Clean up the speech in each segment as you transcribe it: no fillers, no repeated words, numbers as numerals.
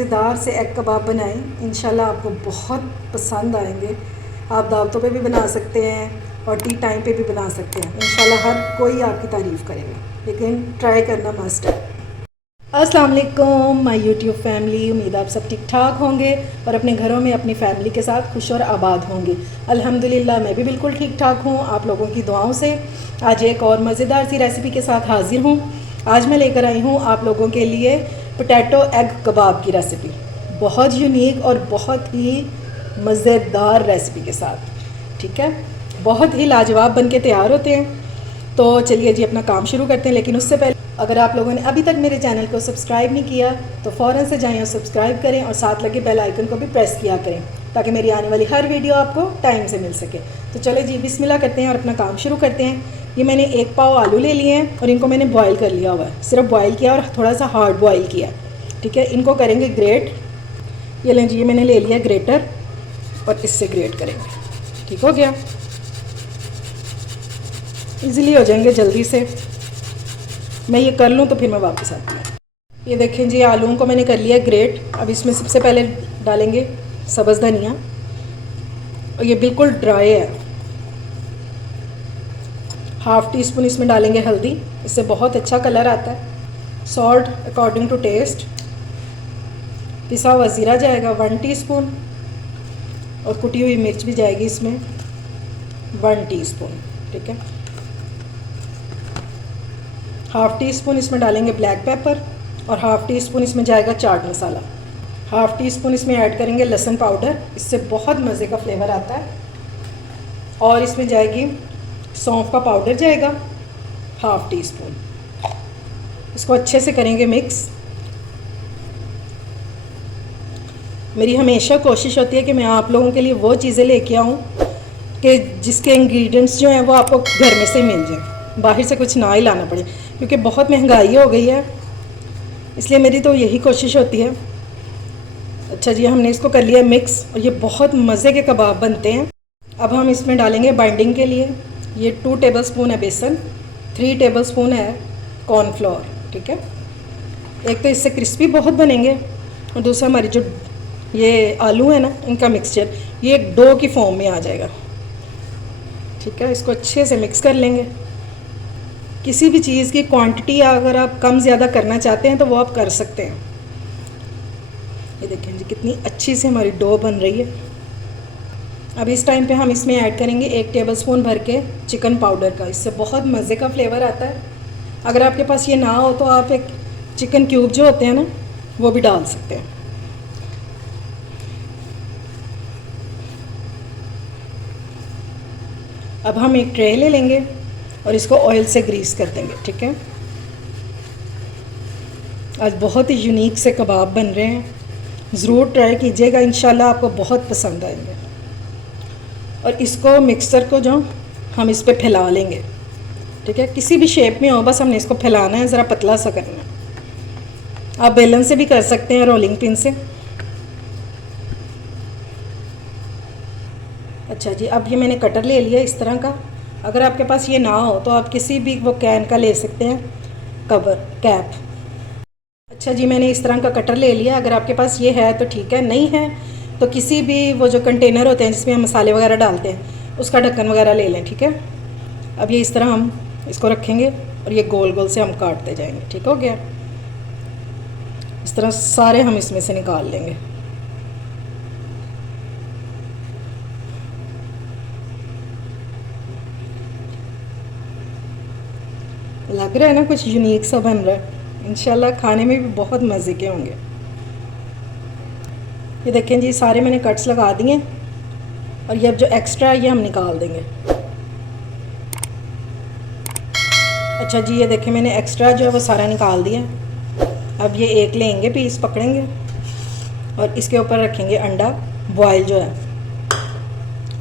मज़ेदार से एग कबाब बनाएं, इंशाल्लाह आपको बहुत पसंद आएंगे। आप दावतों पे भी बना सकते हैं और टी टाइम पे भी बना सकते हैं। इंशाल्लाह हर कोई आपकी तारीफ़ करेगा, लेकिन ट्राई करना मस्ट है। अस्सलाम वालेकुम माय यूट्यूब फैमिली, उम्मीद आप सब ठीक ठाक होंगे और अपने घरों में अपनी फैमिली के साथ खुश और आबाद होंगे। अल्हम्दुलिल्लाह मैं भी बिल्कुल ठीक ठाक हूँ, आप लोगों की दुआओं से। आज एक और मज़ेदार सी रेसिपी के साथ हाज़िर हूँ। आज मैं लेकर आई हूँ आप लोगों के लिए पोटैटो एग कबाब की रेसिपी, बहुत यूनिक और बहुत ही मज़ेदार रेसिपी के साथ। ठीक है, बहुत ही लाजवाब बन के तैयार होते हैं। तो चलिए जी अपना काम शुरू करते हैं, लेकिन उससे पहले अगर आप लोगों ने अभी तक मेरे चैनल को सब्सक्राइब नहीं किया तो फ़ौरन से जाएं और सब्सक्राइब करें और साथ लगे बेल आइकन को भी प्रेस किया करें ताकि मेरी आने वाली हर वीडियो आपको टाइम से मिल सके। तो चले जी बिस्मिल्लाह करते हैं और अपना काम शुरू करते हैं। ये मैंने 1 पाव आलू ले लिए हैं और इनको मैंने बॉयल कर लिया हुआ है, सिर्फ बॉयल किया और थोड़ा सा हार्ड बॉयल किया। ठीक है, इनको करेंगे ग्रेट। ये लें जी, ये मैंने ले लिया ग्रेटर और इससे ग्रेट करेंगे। ठीक हो गया, ईज़िली हो जाएंगे जल्दी से। मैं ये कर लूँ तो फिर मैं वापस आती हूँ। ये देखें जी, आलूओं को मैंने कर लिया ग्रेट। अब इसमें सबसे पहले डालेंगे सब्ज़ धनिया और ये बिल्कुल ड्राई है। हाफ़ टी स्पून इसमें डालेंगे हल्दी, इससे बहुत अच्छा कलर आता है। Salt according to taste. पिसा हुआ ज़ीरा जाएगा 1 टीस्पून और कुटी हुई मिर्च भी जाएगी इसमें 1 टीस्पून। ठीक है, हाफ़ टी स्पून इसमें डालेंगे ब्लैक पेपर और हाफ़ टी स्पून इसमें जाएगा chaat masala. Half tea spoon इसमें ऐड करेंगे लहसुन पाउडर, इससे बहुत मज़े का फ्लेवर आता है। और इसमें जाएगी सौंफ का पाउडर जाएगा 1/2 टी स्पून। इसको अच्छे से करेंगे मिक्स। मेरी हमेशा कोशिश होती है कि मैं आप लोगों के लिए वो चीज़ें लेके आऊँ कि जिसके इंग्रेडिएंट्स जो हैं वो आपको घर में से मिल जाएं, बाहर से कुछ ना ही लाना पड़े, क्योंकि बहुत महंगाई हो गई है, इसलिए मेरी तो यही कोशिश होती है। अच्छा जी, हमने इसको कर लिया मिक्स और ये बहुत मज़े के कबाब बनते हैं। अब हम इसमें डालेंगे बाइंडिंग के लिए, ये 2 टेबलस्पून है बेसन, 3 टेबलस्पून है कॉर्नफ्लोर। ठीक है, एक तो इससे क्रिस्पी बहुत बनेंगे और दूसरा हमारी जो ये आलू है ना, इनका मिक्सचर ये एक डो की फॉर्म में आ जाएगा। ठीक है, इसको अच्छे से मिक्स कर लेंगे। किसी भी चीज़ की क्वांटिटी अगर आप कम ज़्यादा करना चाहते हैं तो वो आप कर सकते हैं। ये देखें जी कितनी अच्छी से हमारी डो बन रही है। अब इस टाइम पे हम इसमें ऐड करेंगे 1 टेबलस्पून भर के चिकन पाउडर का, इससे बहुत मज़े का फ्लेवर आता है। अगर आपके पास ये ना हो तो आप एक चिकन क्यूब जो होते हैं ना, वो भी डाल सकते हैं। अब हम एक ट्रे ले लेंगे और इसको ऑयल से ग्रीस कर देंगे। ठीक है, आज बहुत ही यूनिक से कबाब बन रहे हैं, ज़रूर ट्राई कीजिएगा, इंशाल्लाह आपको बहुत पसंद आएंगे। और इसको मिक्सचर को जो हम इस पर फैला लेंगे। ठीक है, किसी भी शेप में हो, बस हमने इसको फैलाना है, ज़रा पतला सा करना है। आप बेलन से भी कर सकते हैं, रोलिंग पिन से। अच्छा जी, अब ये मैंने कटर ले लिया इस तरह का। अगर आपके पास ये ना हो तो आप किसी भी वो कैन का ले सकते हैं, कवर कैप। अच्छा जी, मैंने इस तरह का कटर ले लिया। अगर आपके पास ये है तो ठीक है, नहीं है तो किसी भी वो जो कंटेनर होते हैं जिसमें हम मसाले वगैरह डालते हैं, उसका ढक्कन वगैरह ले लें। ठीक है, अब ये इस तरह हम इसको रखेंगे और ये गोल गोल से हम काटते जाएंगे। ठीक हो गया, इस तरह सारे हम इसमें से निकाल लेंगे। लग रहा है ना कुछ यूनिक सा बन रहा है, इंशाल्लाह खाने में भी बहुत मज़े के होंगे। ये देखें जी, सारे मैंने कट्स लगा दिए और ये अब जो एक्स्ट्रा है ये हम निकाल देंगे। अच्छा जी, ये देखें मैंने एक्स्ट्रा जो है वो सारा निकाल दिया। अब ये एक लेंगे पीस, पकड़ेंगे और इसके ऊपर रखेंगे अंडा बॉयल जो है,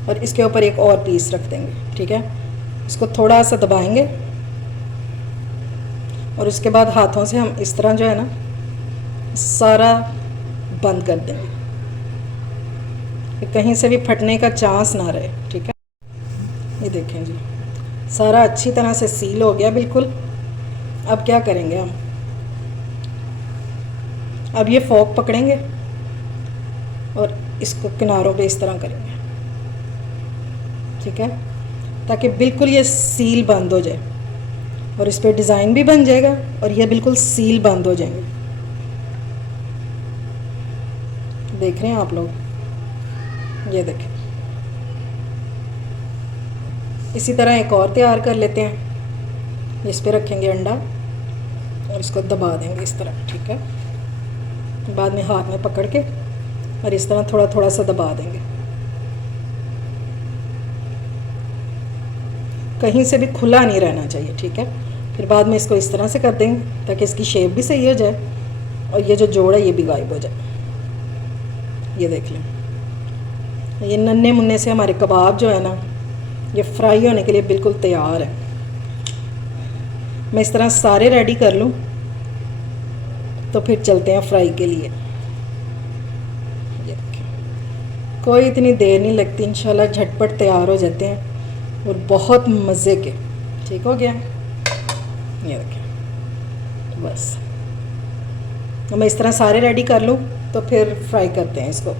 और इसके ऊपर एक और पीस रख देंगे। ठीक है, इसको थोड़ा सा दबाएंगे और उसके बाद हाथों से हम इस तरह जो है ना सारा बंद कर देंगे कि कहीं से भी फटने का चांस ना रहे। ठीक है, ये देखें जी सारा अच्छी तरह से सील हो गया बिल्कुल। अब क्या करेंगे हम, अब ये फोक पकड़ेंगे और इसको किनारों पे इस तरह करेंगे, ठीक है, ताकि बिल्कुल ये सील बंद हो जाए और इस पर डिज़ाइन भी बन जाएगा और ये बिल्कुल सील बंद हो जाएंगे। देख रहे हैं आप लोग, ये देखें। इसी तरह एक और तैयार कर लेते हैं। इस पे रखेंगे अंडा और इसको दबा देंगे इस तरह, ठीक है। बाद में हाथ में पकड़ के और इस तरह थोड़ा थोड़ा सा दबा देंगे, कहीं से भी खुला नहीं रहना चाहिए, ठीक है। फिर बाद में इसको इस तरह से कर देंगे ताकि इसकी शेप भी सही हो जाए और ये जो जोड़ है ये भी गायब हो जाए। ये देख लें, ये नन्हे मुन्ने से हमारे कबाब जो है ना, ये फ्राई होने के लिए बिल्कुल तैयार है। मैं इस तरह सारे रेडी कर लूँ तो फिर चलते हैं फ्राई के लिए। ये देखें, कोई इतनी देर नहीं लगती, इंशाल्लाह झटपट तैयार हो जाते हैं और बहुत मज़े के। ठीक हो गया, ये देखें। बस तो मैं इस तरह सारे रेडी कर लूँ तो फिर फ्राई करते हैं इसको।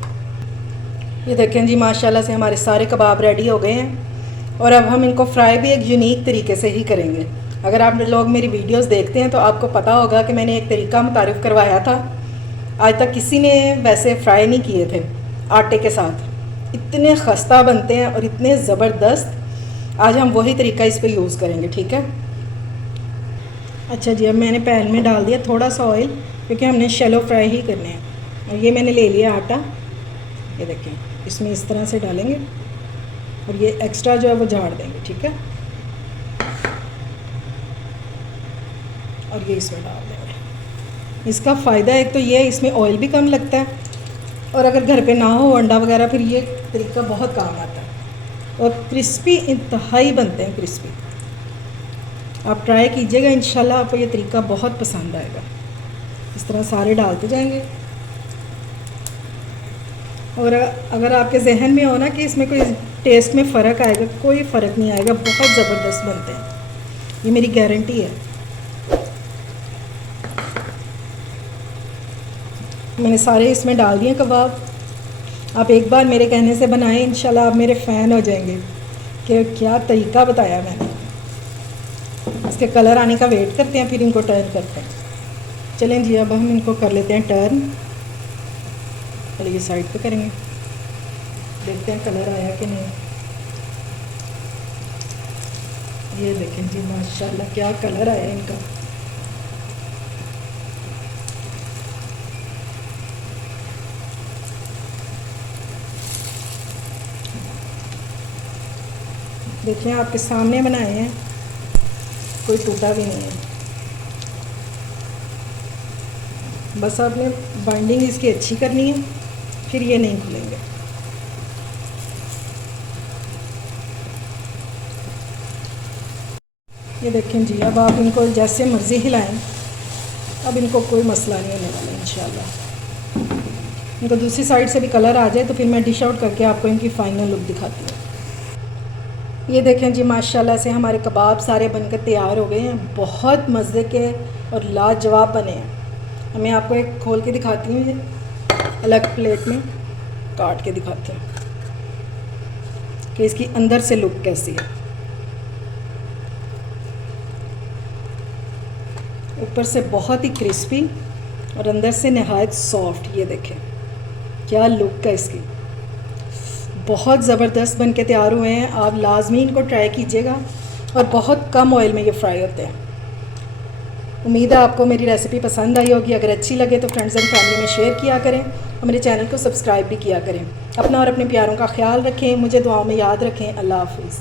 ये देखें जी, माशाल्लाह से हमारे सारे कबाब रेडी हो गए हैं और अब हम इनको फ्राई भी एक यूनिक तरीके से ही करेंगे। अगर आप लोग मेरी वीडियोस देखते हैं तो आपको पता होगा कि मैंने एक तरीका मुतारिफ़ करवाया था। आज तक किसी ने वैसे फ्राई नहीं किए थे आटे के साथ, इतने खस्ता बनते हैं और इतने ज़बरदस्त। आज हम वही तरीका इस पर यूज़ करेंगे, ठीक है। अच्छा जी, अब मैंने पैन में डाल दिया थोड़ा सा ऑयल, क्योंकि हमने शैलो फ्राई ही करने हैं। और ये मैंने ले लिया आटा, ये देखें, इसमें इस तरह से डालेंगे और ये एक्स्ट्रा जो है वो झाड़ देंगे, ठीक है। और ये इसमें डाल देंगे। इसका फ़ायदा एक तो ये है, इसमें ऑयल भी कम लगता है और अगर घर पे ना हो अंडा वगैरह, फिर ये तरीका बहुत काम आता है और क्रिस्पी इंतहाई बनते हैं, क्रिस्पी। आप ट्राई कीजिएगा, इंशाल्लाह आपको ये तरीका बहुत पसंद आएगा। इस तरह सारे डालते जाएंगे और अगर आपके जहन में हो ना कि इसमें कोई टेस्ट में फ़र्क आएगा, कोई फ़र्क नहीं आएगा, बहुत ज़बरदस्त बनते हैं, ये मेरी गारंटी है। मैंने सारे इसमें डाल दिए कबाब। आप एक बार मेरे कहने से बनाएं, इंशाल्लाह आप मेरे फ़ैन हो जाएंगे कि क्या तरीका बताया मैंने। इसके कलर आने का वेट करते हैं, फिर इनको टर्न करते हैं। चलें जी, अब हम इनको कर लेते हैं टर्न। पहले ये साइड पे करेंगे, देखते हैं कलर आया कि नहीं। ये देखें जी, माशाल्लाह क्या कलर आया इनका। देखिए, आपके सामने बनाए हैं, कोई टूटा भी नहीं है। बस आपने बाइंडिंग इसकी अच्छी करनी है, फिर ये नहीं खुलेंगे। ये देखें जी, अब आप इनको जैसे मर्ज़ी हिलाएं, अब इनको कोई मसला नहीं होने वाला इंशाल्लाह। इनको दूसरी साइड से भी कलर आ जाए तो फिर मैं डिश आउट करके आपको इनकी फ़ाइनल लुक दिखाती हूँ। ये देखें जी, माशाल्लाह से हमारे कबाब सारे बनकर तैयार हो गए हैं, बहुत मज़े के और लाजवाब बने हैं। मैं आपको एक खोल के दिखाती हूँ, ये अलग प्लेट में काट के दिखाती हूँ कि इसकी अंदर से लुक कैसी है। ऊपर से बहुत ही क्रिस्पी और अंदर से नहायत सॉफ्ट। ये देखें क्या लुक है इसकी, बहुत ज़बरदस्त बन के तैयार हुए हैं। आप लाजमी इनको ट्राई कीजिएगा और बहुत कम ऑयल में ये फ्राई होते हैं। उम्मीद है आपको मेरी रेसिपी पसंद आई होगी। अगर अच्छी लगे तो फ्रेंड्स एंड फैमिली में शेयर किया करें और मेरे चैनल को सब्सक्राइब भी किया करें। अपना और अपने प्यारों का ख्याल रखें, मुझे दुआओं में याद रखें। अल्लाह हाफिज़।